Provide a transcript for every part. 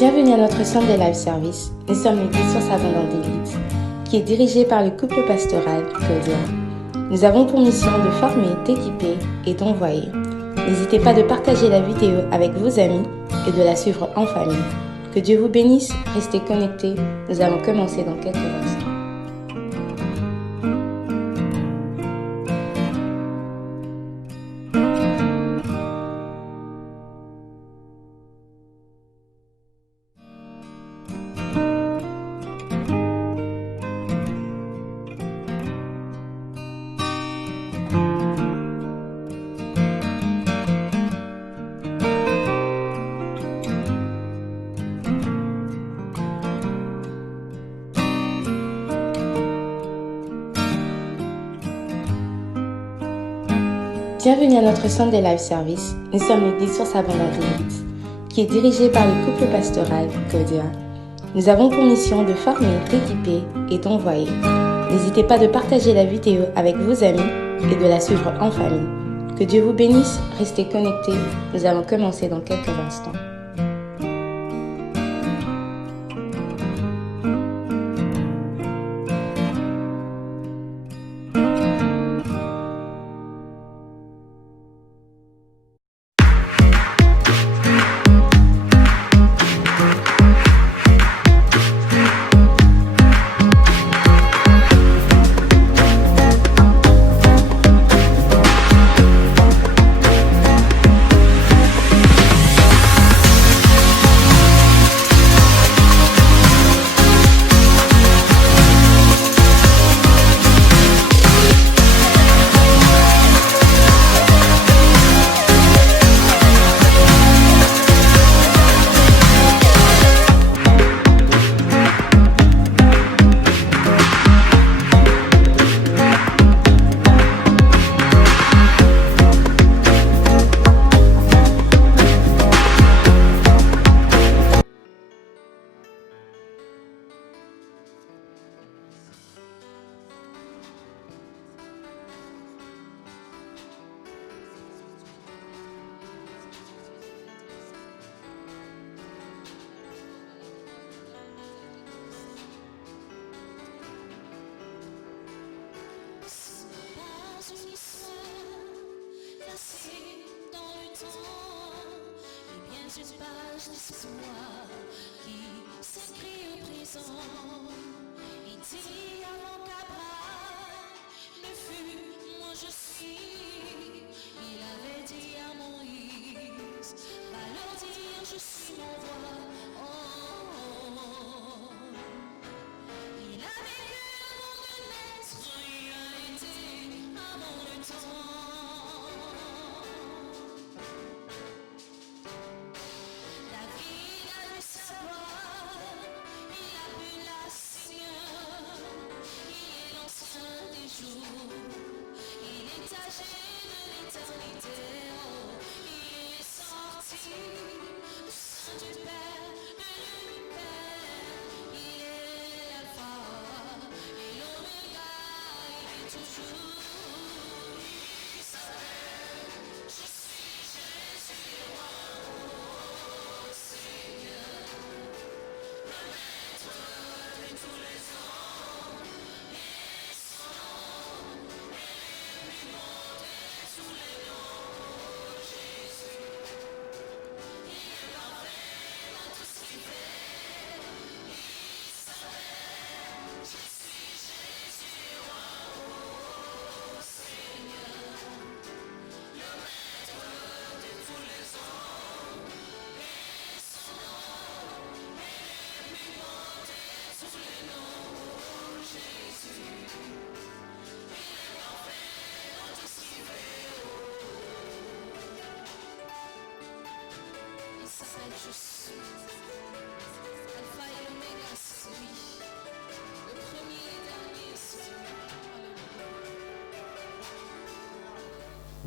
Bienvenue à notre Sunday Live Service. Nous sommes l'église Source Abondante d'Élite, qui est dirigée par le couple pastoral Claudia. Nous avons pour mission de former, d'équiper et d'envoyer. N'hésitez pas de partager la vidéo avec vos amis et de la suivre en famille. Que Dieu vous bénisse, restez connectés. Nous allons commencer dans quelques instants. Bienvenue à notre Sunday Live Service. Nous sommes l'église Source Abondante d'Élite, qui est dirigée par le couple pastoral Claudia. Nous avons pour mission de former, d'équiper et d'envoyer. N'hésitez pas de partager la vidéo avec vos amis et de la suivre en famille. Que Dieu vous bénisse, restez connectés. Nous allons commencer dans quelques instants.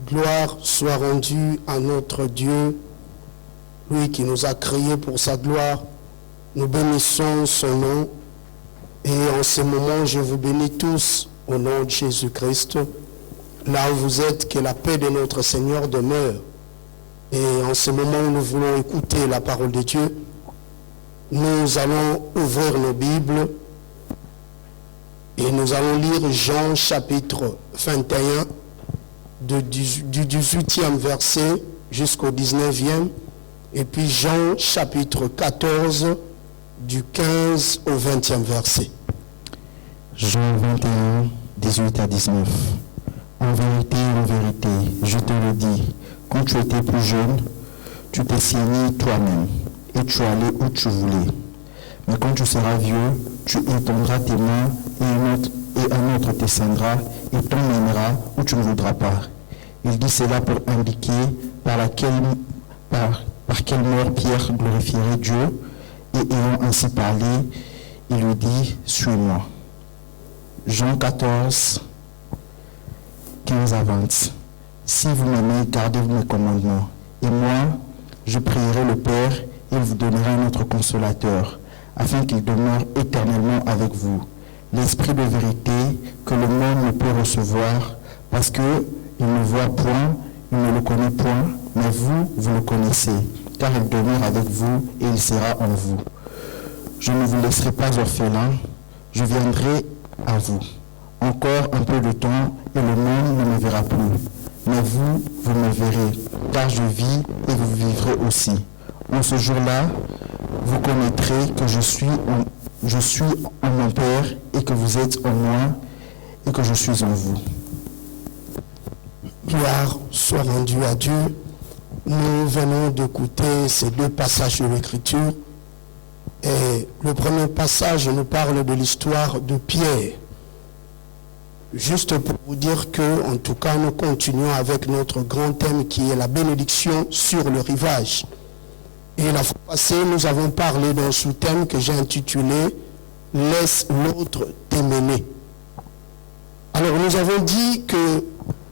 Gloire soit rendue à notre Dieu, lui qui nous a créés pour sa gloire. Nous bénissons son nom. Et en ce moment, je vous bénis tous au nom de Jésus-Christ. Là où vous êtes, que la paix de notre Seigneur demeure. Et en ce moment où nous voulons écouter la parole de Dieu, nous allons ouvrir nos Bibles et nous allons lire Jean chapitre 21 du 18e verset jusqu'au 19e et puis Jean chapitre 14 du 15 au 20e verset. Jean 21, 18 à 19. En vérité, je te le dis, quand tu étais plus jeune, tu t'es saigné toi-même et tu allais où tu voulais. Mais quand tu seras vieux, tu étendras tes mains et un autre te ceindra et t'emmènera où tu ne voudras pas. Il dit cela pour indiquer par quelle mort Pierre glorifierait Dieu, et ayant ainsi parlé, il lui dit, suis-moi. Jean 14, 15 à 20. Si vous m'aimez, gardez mes commandements. Et moi, je prierai le Père, et il vous donnera un autre consolateur, afin qu'il demeure éternellement avec vous. L'Esprit de vérité que le monde ne peut recevoir, parce qu'il ne voit point, il ne le connaît point, mais vous, vous le connaissez, car il demeure avec vous et il sera en vous. Je ne vous laisserai pas orphelins, je viendrai à vous. Encore un peu de temps et le monde ne me verra plus. Mais vous, vous me verrez, car je vis et vous vivrez aussi. En ce jour-là, vous connaîtrez que je suis en mon Père et que vous êtes en moi et que je suis en vous. Gloire soit rendue à Dieu. Nous venons d'écouter ces deux passages de l'Écriture. Et le premier passage nous parle de l'histoire de Pierre. Juste pour vous dire que, en tout cas, nous continuons avec notre grand thème qui est la bénédiction sur le rivage. Et la fois passée, nous avons parlé d'un sous-thème que j'ai intitulé « Laisse l'autre t'emmener ». Alors nous avons dit que,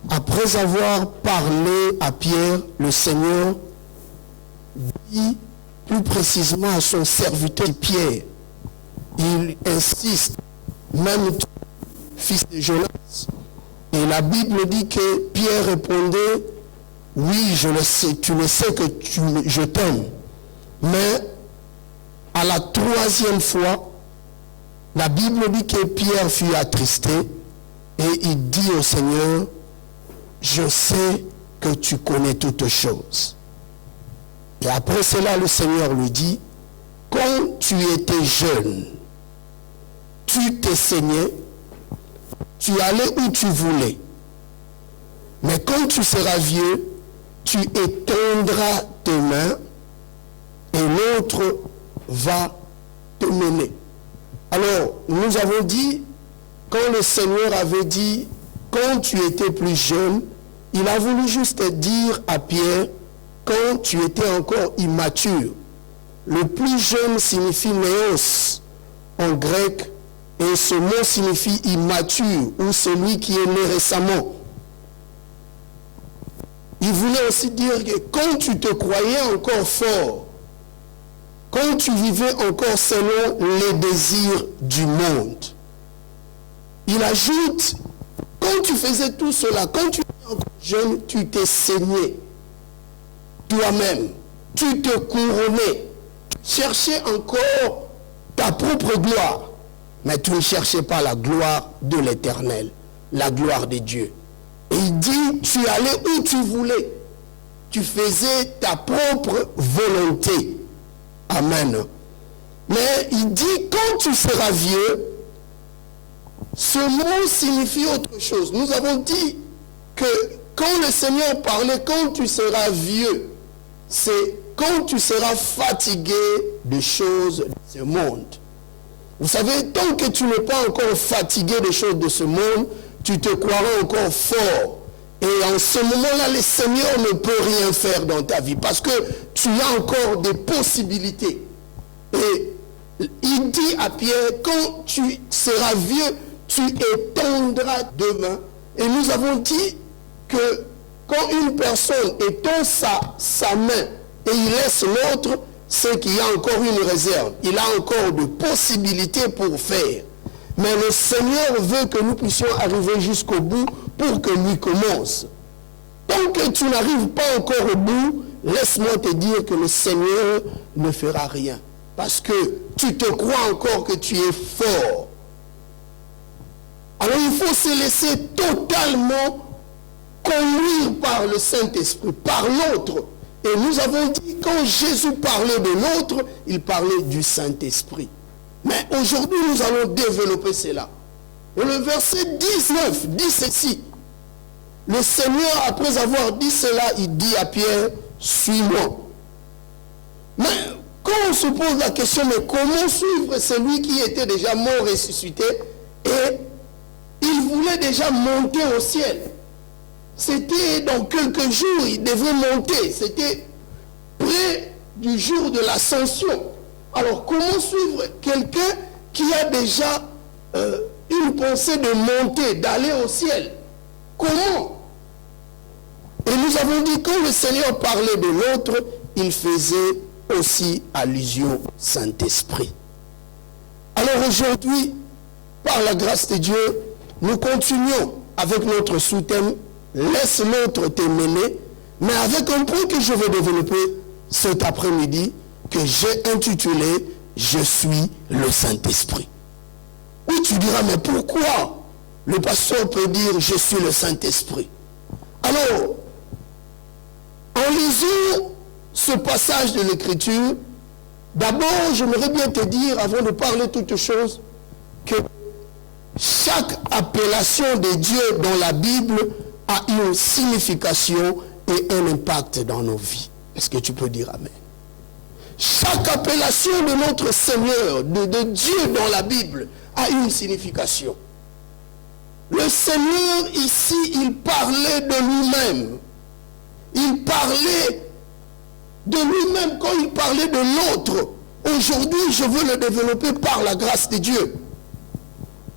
après avoir parlé à Pierre, le Seigneur dit plus précisément à son serviteur Pierre, il insiste, même fils de Jonas. Et la Bible dit que Pierre répondait, oui, je le sais, tu le sais que je t'aime. Mais à la troisième fois, la Bible dit que Pierre fut attristé et il dit au Seigneur, je sais que tu connais toutes choses. Et après cela, le Seigneur lui dit, quand tu étais jeune, tu t'es saigné, tu allais où tu voulais. Mais quand tu seras vieux, tu étendras tes mains et l'autre va te mener. Alors, nous avons dit, quand le Seigneur avait dit, quand tu étais plus jeune, il a voulu juste dire à Pierre, quand tu étais encore immature. Le plus jeune signifie néos en grec, et ce mot signifie immature ou celui qui est né récemment. Il voulait aussi dire que quand tu te croyais encore fort, quand tu vivais encore selon les désirs du monde, il ajoute, quand tu faisais tout cela, quand tu étais encore jeune, tu t'es saigné toi-même, tu te couronnais, tu cherchais encore ta propre gloire, mais tu ne cherchais pas la gloire de l'Éternel, la gloire de Dieu. Et il dit, tu allais où tu voulais, tu faisais ta propre volonté. Amen. Mais il dit, quand tu seras vieux, ce mot signifie autre chose. Nous avons dit que quand le Seigneur parlait, quand tu seras vieux, c'est quand tu seras fatigué des choses de ce monde. Vous savez, tant que tu n'es pas encore fatigué des choses de ce monde, tu te croiras encore fort. Et en ce moment-là, le Seigneur ne peut rien faire dans ta vie parce que tu as encore des possibilités. Et il dit à Pierre, quand tu seras vieux, tu étendras deux mains. Et nous avons dit que quand une personne étend sa main et il laisse l'autre, c'est qu'il y a encore une réserve. Il a encore de possibilités pour faire. Mais le Seigneur veut que nous puissions arriver jusqu'au bout pour que lui commence. Tant que tu n'arrives pas encore au bout, laisse-moi te dire que le Seigneur ne fera rien. parce que tu te crois encore que tu es fort. Alors il faut se laisser totalement conduire par le Saint-Esprit, par l'autre. Et nous avons dit, quand Jésus parlait de l'autre, il parlait du Saint-Esprit. Mais aujourd'hui, nous allons développer cela. Et le verset 19 dit ceci. Le Seigneur, après avoir dit cela, il dit à Pierre, suis-moi. Mais quand on se pose la question, mais comment suivre celui qui était déjà mort ressuscité et il voulait déjà monter au ciel? C'était dans quelques jours, il devait monter. C'était près du jour de l'ascension. Alors comment suivre quelqu'un qui a déjà une pensée de monter, d'aller au ciel? Comment? Et nous avons dit, quand le Seigneur parlait de l'autre, il faisait aussi allusion au Saint-Esprit. Alors aujourd'hui, par la grâce de Dieu, nous continuons avec notre sous-thème « Laisse l'autre te mener », mais avec un point que je vais développer cet après-midi, que j'ai intitulé « Je suis le Saint-Esprit ». Oui, tu diras, mais pourquoi le pasteur peut dire « Je suis le Saint-Esprit » ? Alors, en lisant ce passage de l'Écriture, d'abord, j'aimerais bien te dire, avant de parler toute chose, que chaque appellation de Dieu dans la Bible a une signification et un impact dans nos vies. Est-ce que tu peux dire Amen? Chaque appellation de notre Seigneur, de Dieu dans la Bible, a une signification. Le Seigneur ici, il parlait de lui-même. Il parlait de lui-même quand il parlait de l'autre. Aujourd'hui, je veux le développer par la grâce de Dieu.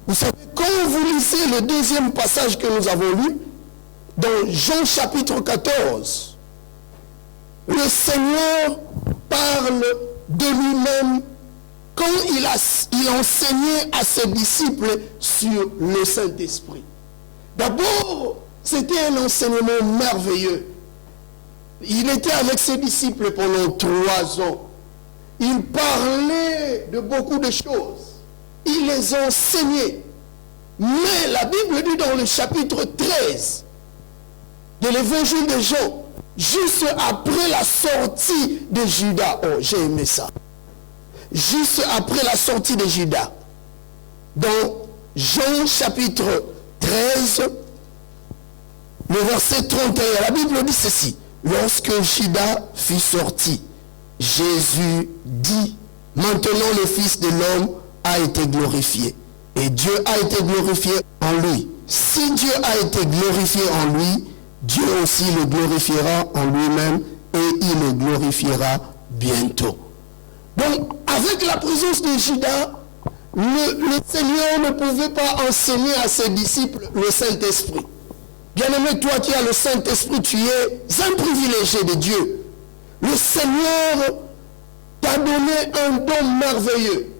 Vous savez, quand vous lisez le deuxième passage que nous avons lu, dans Jean chapitre 14, le Seigneur parle de lui-même quand il enseignait à ses disciples sur le Saint-Esprit. D'abord, c'était un enseignement merveilleux. Il était avec ses disciples pendant 3 ans. Il parlait de beaucoup de choses. Il les enseignait. Mais la Bible dit dans le chapitre 13 de l'évangile de Jean, juste après la sortie de Judas, oh j'ai aimé ça, juste après la sortie de Judas, dans Jean chapitre 13, le verset 31, la Bible dit ceci: lorsque Judas fut sorti, Jésus dit, maintenant le Fils de l'homme a été glorifié et Dieu a été glorifié en lui. Si Dieu a été glorifié en lui, Dieu aussi le glorifiera en lui-même et il le glorifiera bientôt. Donc, avec la présence de Judas, le Seigneur ne pouvait pas enseigner à ses disciples le Saint-Esprit. Bien-aimé, toi qui as le Saint-Esprit, tu es un privilégié de Dieu. Le Seigneur t'a donné un don merveilleux.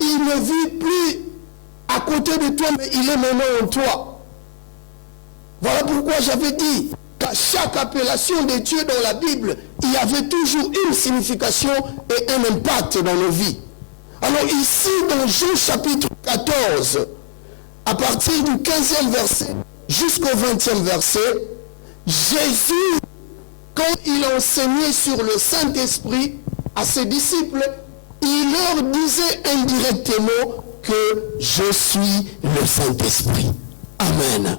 Il ne vit plus à côté de toi, mais il est maintenant en toi. Voilà pourquoi j'avais dit qu'à chaque appellation de Dieu dans la Bible, il y avait toujours une signification et un impact dans nos vies. Alors ici, dans Jean chapitre 14, à partir du 15e verset jusqu'au 20e verset, Jésus, quand il enseignait sur le Saint-Esprit à ses disciples, il leur disait indirectement que je suis le Saint-Esprit. Amen.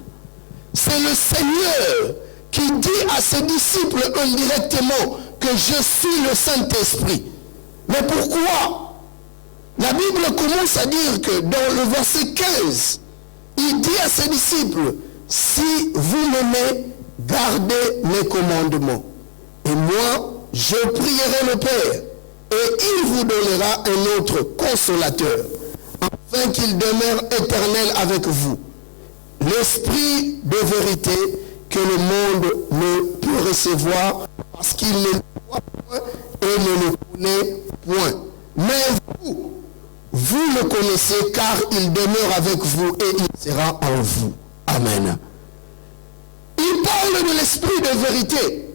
C'est le Seigneur qui dit à ses disciples indirectement que je suis le Saint-Esprit. Mais pourquoi? La Bible commence à dire que dans le verset 15, il dit à ses disciples, si vous m'aimez, gardez mes commandements. Et moi, je prierai le Père, et il vous donnera un autre consolateur, afin qu'il demeure éternel avec vous. L'esprit de vérité que le monde ne peut recevoir parce qu'il ne le voit point et ne le connaît point. Mais vous le connaissez car il demeure avec vous et il sera en vous. Amen. Il parle de l'esprit de vérité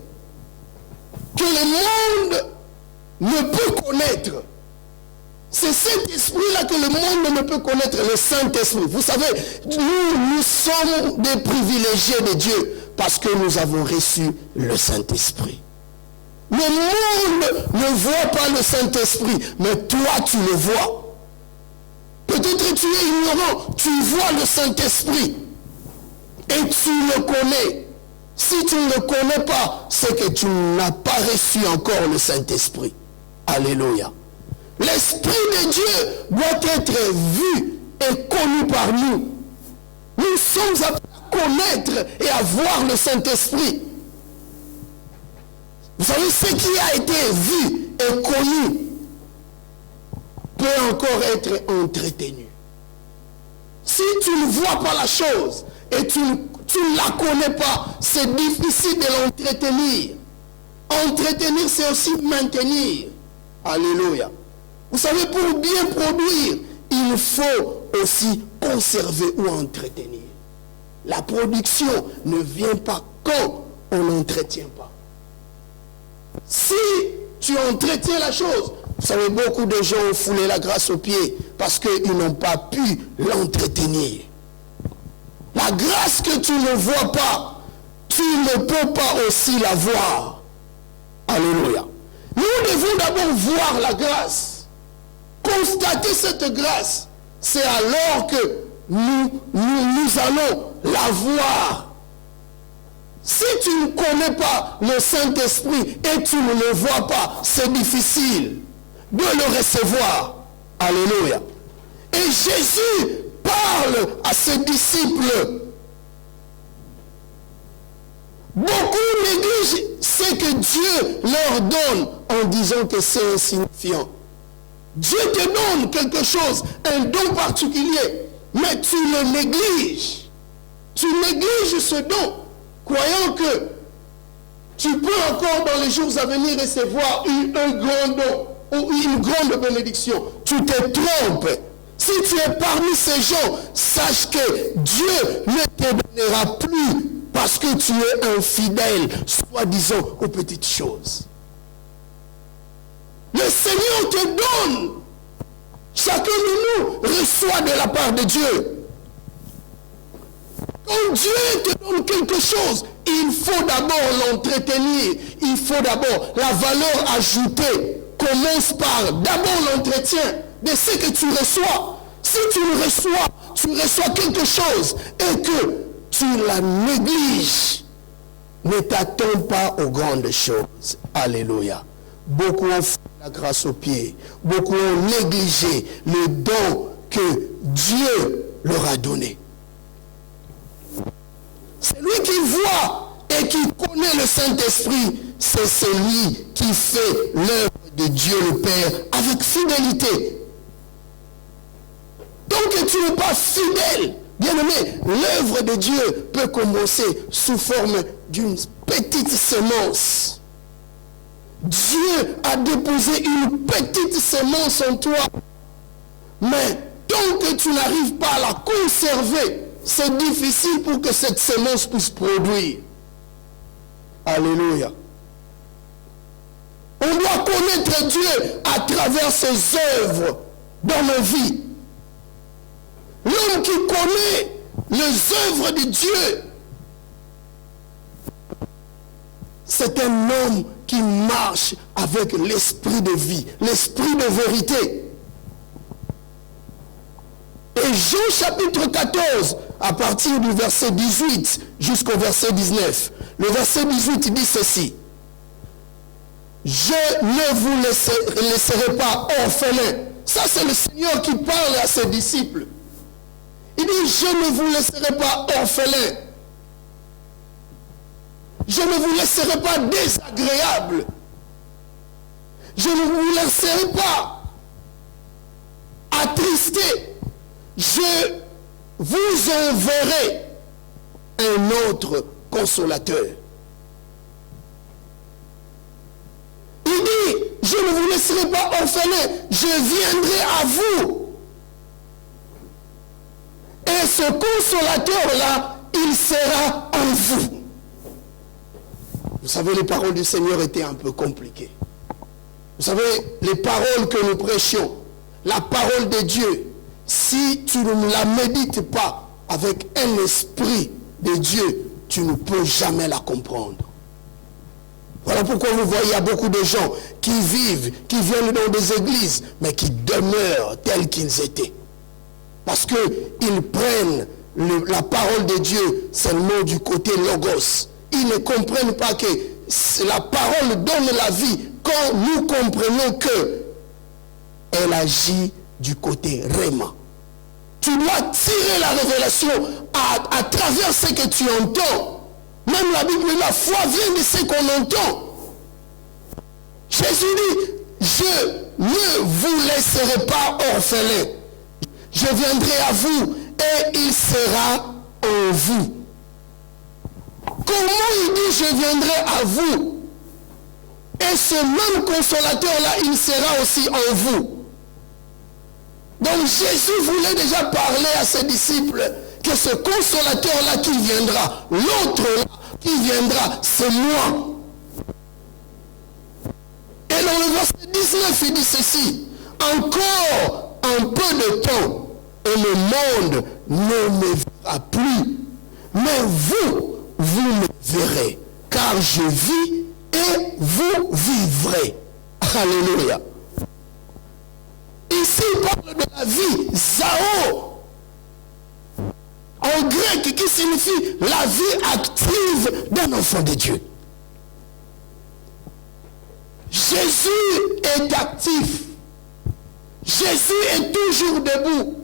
que le monde ne peut connaître C'est cet esprit-là que le monde ne peut connaître, le Saint-Esprit. Vous savez, nous sommes des privilégiés de Dieu parce que nous avons reçu le Saint-Esprit. Le monde ne voit pas le Saint-Esprit, mais toi tu le vois. Peut-être tu es ignorant, tu vois le Saint-Esprit et tu le connais. Si tu ne le connais pas, c'est que tu n'as pas reçu encore le Saint-Esprit. Alléluia. L'Esprit de Dieu doit être vu et connu par nous. Nous sommes appelés à connaître et à voir le Saint-Esprit. Vous savez, ce qui a été vu et connu peut encore être entretenu. Si tu ne vois pas la chose et tu ne la connais pas, c'est difficile de l'entretenir. Entretenir, c'est aussi maintenir. Alléluia. Vous savez, pour bien produire, il faut aussi conserver ou entretenir. La production ne vient pas quand on n'entretient pas. Si tu entretiens la chose, vous savez, beaucoup de gens ont foulé la grâce aux pieds parce qu'ils n'ont pas pu l'entretenir. La grâce que tu ne vois pas, tu ne peux pas aussi la voir. Alléluia. Nous devons d'abord voir la grâce. Constater cette grâce, c'est alors que nous allons la voir. Si tu ne connais pas le Saint-Esprit et tu ne le vois pas, c'est difficile de le recevoir. Alléluia. Et Jésus parle à ses disciples. Beaucoup négligent ce que Dieu leur donne en disant que c'est insignifiant. Dieu te donne quelque chose, un don particulier, mais tu le négliges. Tu négliges ce don, croyant que tu peux encore dans les jours à venir recevoir un grand don ou une grande bénédiction. Tu te trompes. Si tu es parmi ces gens, sache que Dieu ne te donnera plus parce que tu es infidèle, soi-disant, aux petites choses. Le Seigneur te donne. Chacun de nous reçoit de la part de Dieu. Quand Dieu te donne quelque chose, il faut d'abord l'entretenir. Il faut d'abord la valeur ajoutée. Commence par d'abord l'entretien de ce que tu reçois. Si tu reçois quelque chose et que tu la négliges, ne t'attends pas aux grandes choses. Alléluia. Beaucoup ont fait la grâce aux pieds. Beaucoup ont négligé le don que Dieu leur a donné. Celui qui voit et qui connaît le Saint-Esprit, c'est celui qui fait l'œuvre de Dieu le Père avec fidélité. Tant que tu n'es pas fidèle, bien-aimé, l'œuvre de Dieu peut commencer sous forme d'une petite semence. Dieu a déposé une petite semence en toi. Mais tant que tu n'arrives pas à la conserver, c'est difficile pour que cette semence puisse produire. Alléluia. On doit connaître Dieu à travers ses œuvres dans nos vies. L'homme qui connaît les œuvres de Dieu, c'est un homme qui marche avec l'esprit de vie, l'esprit de vérité. Et Jean chapitre 14, à partir du verset 18 jusqu'au verset 19, le verset 18 dit ceci: je ne vous laisserai pas orphelins. Ça, c'est le Seigneur qui parle à ses disciples. Il dit, je ne vous laisserai pas orphelins. Je ne vous laisserai pas désagréables. Je ne vous laisserai pas attristés. Je vous enverrai un autre consolateur. Il dit, je ne vous laisserai pas orphelins, je viendrai à vous. Et ce consolateur-là, il sera en vous. Vous savez, les paroles du Seigneur étaient un peu compliquées. Vous savez, les paroles que nous prêchions, la parole de Dieu, si tu ne la médites pas avec un esprit de Dieu, tu ne peux jamais la comprendre. Voilà pourquoi vous voyez, il y a beaucoup de gens qui vivent, qui viennent dans des églises, mais qui demeurent tels qu'ils étaient. Parce qu'ils prennent la parole de Dieu seulement du côté logos. Ils ne comprennent pas que la parole donne la vie quand nous comprenons que elle agit du côté réma. Tu dois tirer la révélation à travers ce que tu entends. Même la Bible, la foi vient de ce qu'on entend. Jésus dit, je ne vous laisserai pas orphelins. Je viendrai à vous et il sera en vous. Comment il dit je viendrai à vous? Et ce même consolateur-là, il sera aussi en vous. Donc Jésus voulait déjà parler à ses disciples que ce consolateur-là qui viendra, l'autre qui viendra, c'est moi. Et dans le verset 19, il dit ceci, encore un peu de temps et le monde ne me verra plus, mais vous me verrez, car je vis et vous vivrez. Alléluia. Ici, il parle de la vie, Zao, en grec, qui signifie la vie active d'un enfant de Dieu. Jésus est actif. Jésus est toujours debout.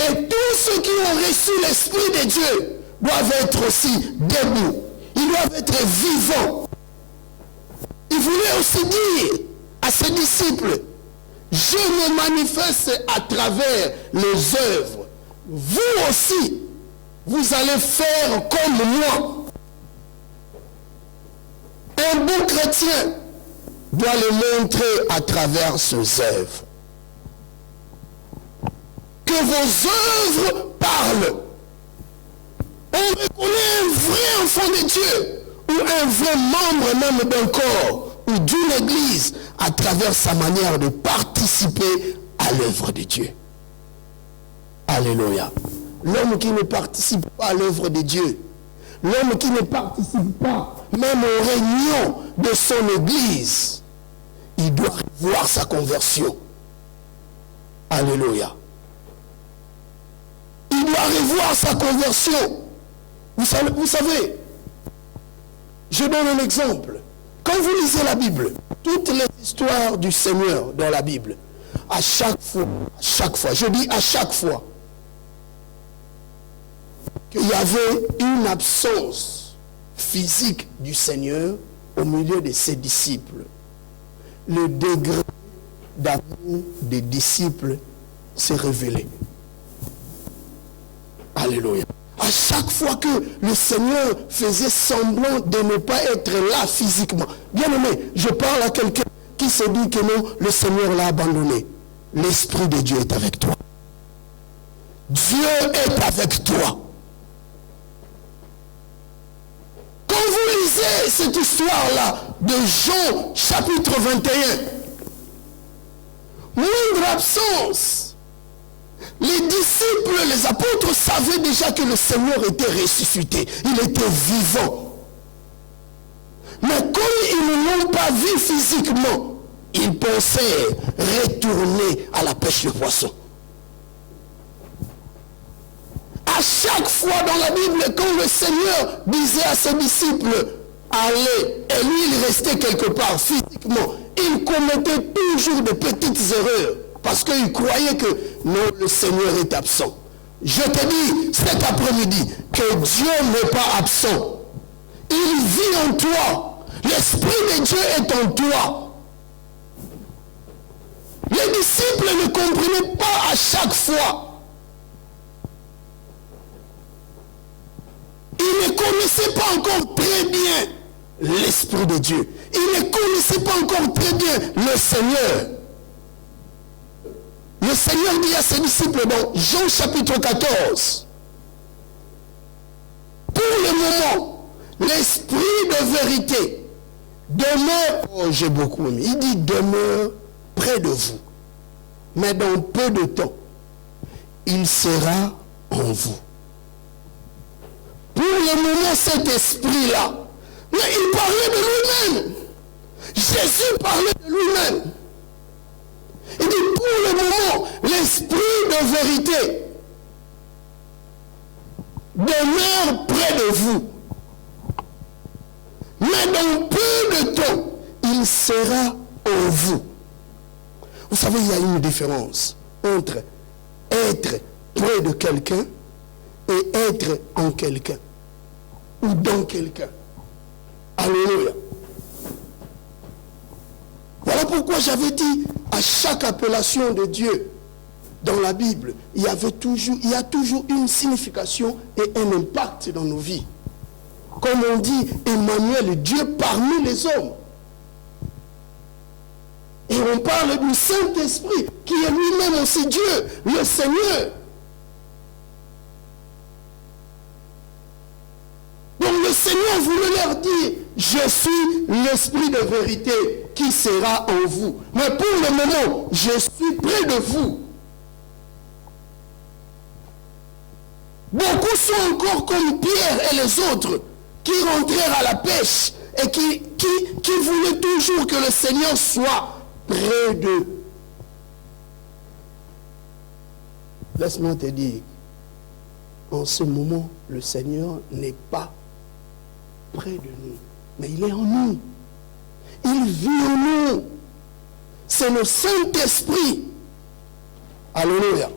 Et tous ceux qui ont reçu l'Esprit de Dieu doivent être aussi debout. Ils doivent être vivants. Il voulait aussi dire à ses disciples, je me manifeste à travers les œuvres. Vous aussi, vous allez faire comme moi. Un bon chrétien doit le montrer à travers ses œuvres. Que vos œuvres parlent. On reconnaît un vrai enfant de Dieu ou un vrai membre même d'un corps ou d'une église à travers sa manière de participer à l'œuvre de Dieu. Alléluia. L'homme qui ne participe pas à l'œuvre de Dieu, l'homme qui ne participe pas même aux réunions de son église, il doit voir sa conversion. Alléluia. Il doit revoir sa conversion. Vous savez, je donne un exemple. Quand vous lisez la Bible, toutes les histoires du Seigneur dans la Bible, à chaque fois, je dis à chaque fois, qu'il y avait une absence physique du Seigneur au milieu de ses disciples. Le degré d'amour des disciples s'est révélé. Alléluia. À chaque fois que le Seigneur faisait semblant de ne pas être là physiquement. Bien aimé, je parle à quelqu'un qui se dit que non, le Seigneur l'a abandonné. L'Esprit de Dieu est avec toi. Dieu est avec toi. Quand vous lisez cette histoire-là de Jean chapitre 21, moindre absence, les disciples, les apôtres savaient déjà que le Seigneur était ressuscité. Il était vivant. Mais comme ils ne l'ont pas vu physiquement, ils pensaient retourner à la pêche de poissons. À chaque fois dans la Bible, quand le Seigneur disait à ses disciples, allez, et lui il restait quelque part physiquement, il commettait toujours de petites erreurs. Parce qu'il croyait que non, le Seigneur est absent. Je te dis cet après-midi que Dieu n'est pas absent. Il vit en toi. L'Esprit de Dieu est en toi. Les disciples ne comprenaient pas à chaque fois. Ils ne connaissaient pas encore très bien l'Esprit de Dieu. Ils ne connaissaient pas encore très bien le Seigneur. Le Seigneur dit à ses disciples dans Jean chapitre 14, pour le moment, l'Esprit de vérité demeure, oh j'ai beaucoup aimé, il dit demeure près de vous. mais dans peu de temps, il sera en vous. Pour le moment, cet esprit-là, mais il parlait de lui-même. Jésus parlait de lui-même. Il dit, pour le moment, l'esprit de vérité demeure près de vous. Mais dans peu de temps, il sera en vous. Vous savez, il y a une différence entre être près de quelqu'un et être en quelqu'un ou dans quelqu'un. Alléluia. Voilà pourquoi j'avais dit, à chaque appellation de Dieu dans la Bible, il y a toujours une signification et un impact dans nos vies. Comme on dit, Emmanuel, Dieu parmi les hommes. Et on parle du Saint-Esprit, qui est lui-même aussi Dieu, le Seigneur. Donc le Seigneur voulait leur dire, je suis l'Esprit de vérité qui sera en vous. Mais pour le moment, je suis près de vous. Beaucoup sont encore comme Pierre et les autres, qui rentrèrent à la pêche et qui voulaient toujours que le Seigneur soit près d'eux. Laisse-moi te dire, en ce moment, le Seigneur n'est pas près de nous, mais il est en nous. Il vit en nous. C'est le Saint-Esprit. Alléluia.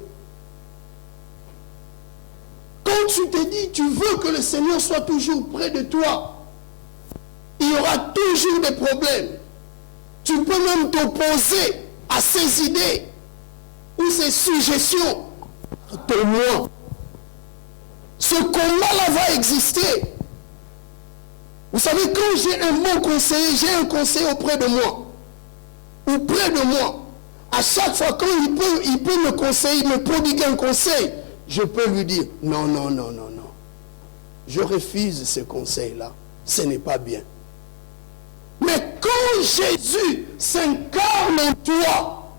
Quand tu te dis, tu veux que le Seigneur soit toujours près de toi, il y aura toujours des problèmes. Tu peux même t'opposer à ses idées ou ses suggestions. Ton moi. Ce combat-là va exister. Vous savez, quand j'ai un bon conseiller, j'ai un conseiller auprès de moi, ou près de moi, à chaque fois, quand il peut me conseiller, me prodiguer un conseil, je peux lui dire, non, non, non, non, non. Je refuse ce conseil-là. Ce n'est pas bien. Mais quand Jésus s'incarne en toi,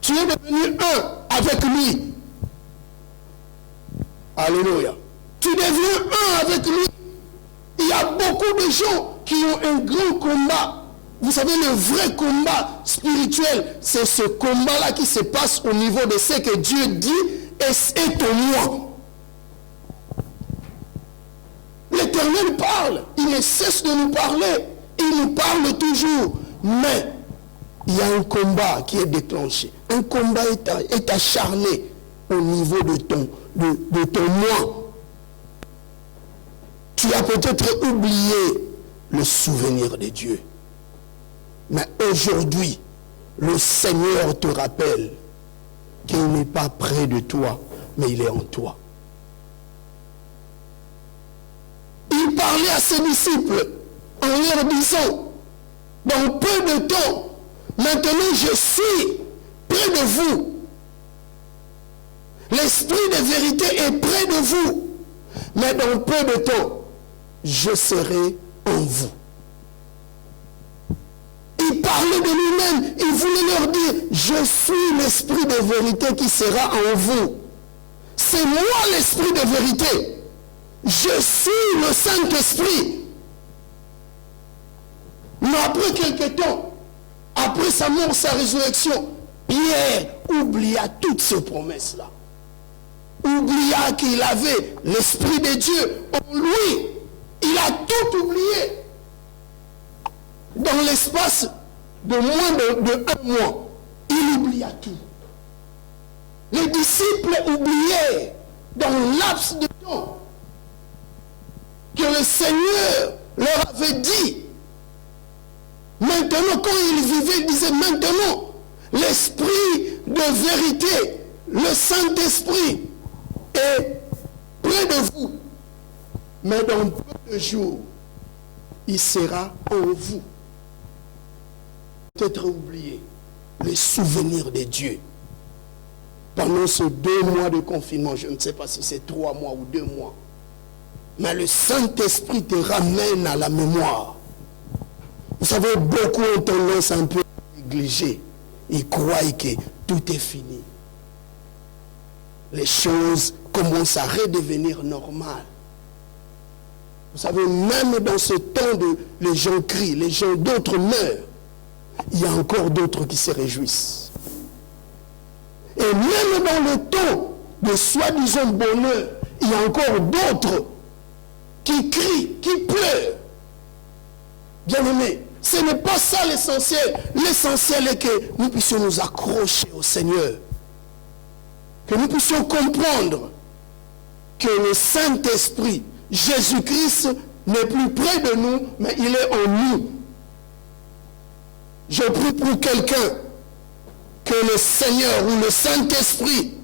tu es devenu un avec lui. Alléluia. Tu deviens un avec lui. Il y a beaucoup de gens qui ont un grand combat. Vous savez, le vrai combat spirituel, c'est ce combat-là qui se passe au niveau de ce que Dieu dit est en moi. L'Éternel parle. Il ne cesse de nous parler. Il nous parle toujours. Mais il y a un combat qui est déclenché. Un combat est acharné au niveau de ton moi. Tu as peut-être oublié le souvenir de Dieu. Mais aujourd'hui, le Seigneur te rappelle qu'il n'est pas près de toi, mais il est en toi. Il parlait à ses disciples en leur disant, dans peu de temps, maintenant je suis près de vous. L'esprit de vérité est près de vous. Mais dans peu de temps, je serai en vous. Il parlait de lui-même. Il voulait leur dire, je suis l'esprit de vérité qui sera en vous. C'est moi l'esprit de vérité. Je suis le Saint-Esprit. Mais après quelque temps, après sa mort, sa résurrection, Pierre oublia toutes ces promesses-là. Oublia qu'il avait l'Esprit de Dieu en lui. Il a tout oublié. Dans l'espace de moins de 1 mois, il oublia tout. Les disciples oubliaient dans le laps de temps que le Seigneur leur avait dit. Maintenant, quand ils vivaient, ils disaient maintenant, l'Esprit de vérité, le Saint-Esprit est près de vous. Mais dans peu de jours, il sera en vous. Peut-être oublié les souvenirs de Dieu. Pendant ces 2 mois de confinement, je ne sais pas si c'est 3 mois ou 2 mois, mais le Saint-Esprit te ramène à la mémoire. Vous savez, beaucoup ont tendance un peu à négliger. Ils croient que tout est fini. Les choses commencent à redevenir normales. Vous savez, même dans ce temps de les gens crient, les gens d'autres meurent, il y a encore d'autres qui se réjouissent. Et même dans le temps de soi-disant bonheur, il y a encore d'autres qui crient, qui pleurent. Bien-aimés, ce n'est pas ça l'essentiel. L'essentiel est que nous puissions nous accrocher au Seigneur. Que nous puissions comprendre que le Saint-Esprit, Jésus-Christ, n'est plus près de nous, mais il est en nous. Je prie pour quelqu'un que le Seigneur ou le Saint-Esprit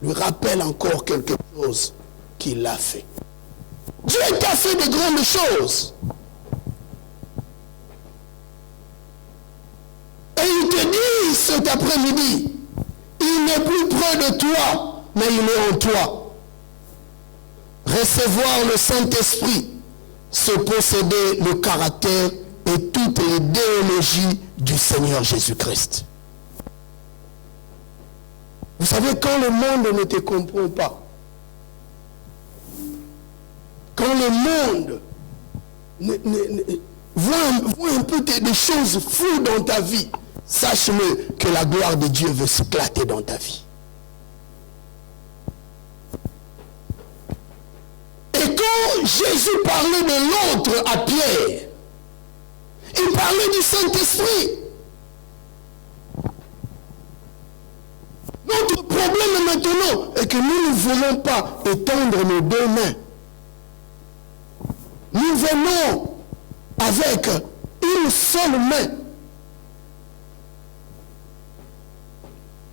lui rappelle encore quelque chose qu'il a fait. Dieu t'a fait de grandes choses. Et il te dit cet après-midi, il n'est plus près de toi, mais il est en toi. Recevoir le Saint-Esprit, c'est posséder le caractère et toute l'idéologie du Seigneur Jésus-Christ. Vous savez, quand le monde ne te comprend pas, quand le monde voit un peu des choses floues dans ta vie, sache-le que la gloire de Dieu veut s'éclater dans ta vie. Et quand Jésus parlait de l'autre à Pierre, il parlait du Saint-Esprit. Notre problème maintenant est que nous ne voulons pas étendre nos deux mains. Nous venons avec une seule main.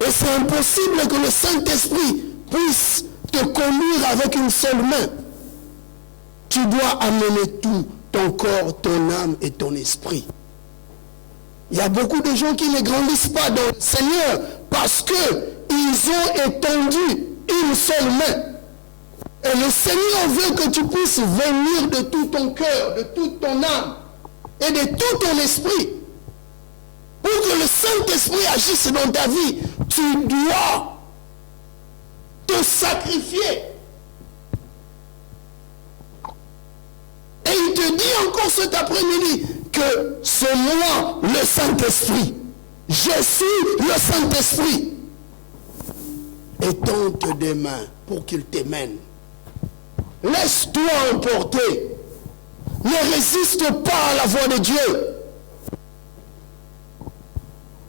Et c'est impossible que le Saint-Esprit puisse te conduire avec une seule main. Tu dois amener tout, ton corps, ton âme et ton esprit. Il y a beaucoup de gens qui ne grandissent pas dans le Seigneur parce qu'ils ont étendu une seule main. Et le Seigneur veut que tu puisses venir de tout ton cœur, de toute ton âme et de tout ton esprit. Pour que le Saint-Esprit agisse dans ta vie, tu dois te sacrifier. Et il te dit encore cet après-midi que c'est moi le Saint-Esprit. Je suis le Saint-Esprit. Étends tes deux mains pour qu'il te mène. Laisse-toi emporter. Ne résiste pas à la voix de Dieu.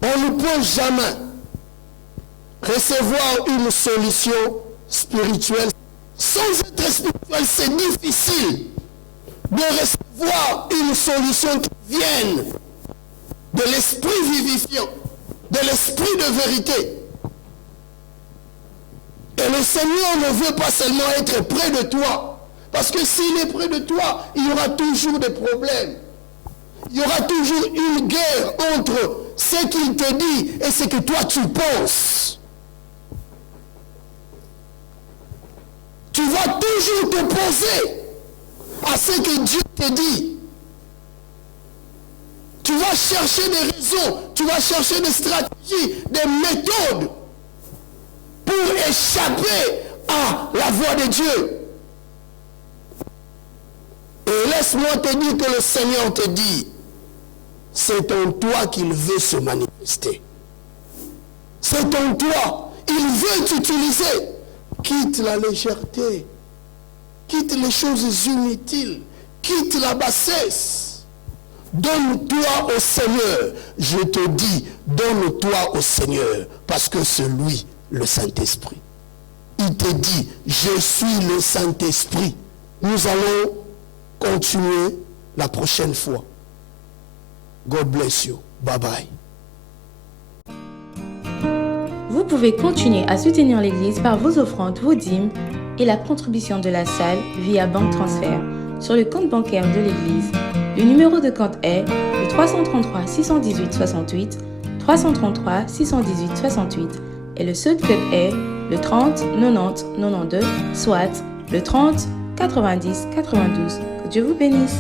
On ne peut jamais recevoir une solution spirituelle. Sans être spirituel, c'est difficile de recevoir une solution qui vienne de l'esprit vivifiant, de l'esprit de vérité. Et le Seigneur ne veut pas seulement être près de toi, parce que s'il est près de toi, il y aura toujours des problèmes. Il y aura toujours une guerre entre ce qu'il te dit et ce que toi tu penses. Tu vas toujours t'opposer à ce que Dieu te dit. Tu vas chercher des raisons, tu vas chercher des stratégies, des méthodes pour échapper à la voix de Dieu. Et laisse-moi te dire que le Seigneur te dit, c'est en toi qu'il veut se manifester. C'est en toi. Il veut t'utiliser. Quitte la légèreté. Quitte les choses inutiles. Quitte la bassesse. Donne-toi au Seigneur. Je te dis, donne-toi au Seigneur. Parce que c'est lui, le Saint-Esprit. Il te dit, je suis le Saint-Esprit. Nous allons continuer la prochaine fois. God bless you. Bye bye. Vous pouvez continuer à soutenir l'Église par vos offrandes, vos dîmes et la contribution de la salle via banque transfert sur le compte bancaire de l'Église. Le numéro de compte est le 333 618 68 333 618 68 et le seul code est le 30 90 92 soit le 30 90 92. Que Dieu vous bénisse.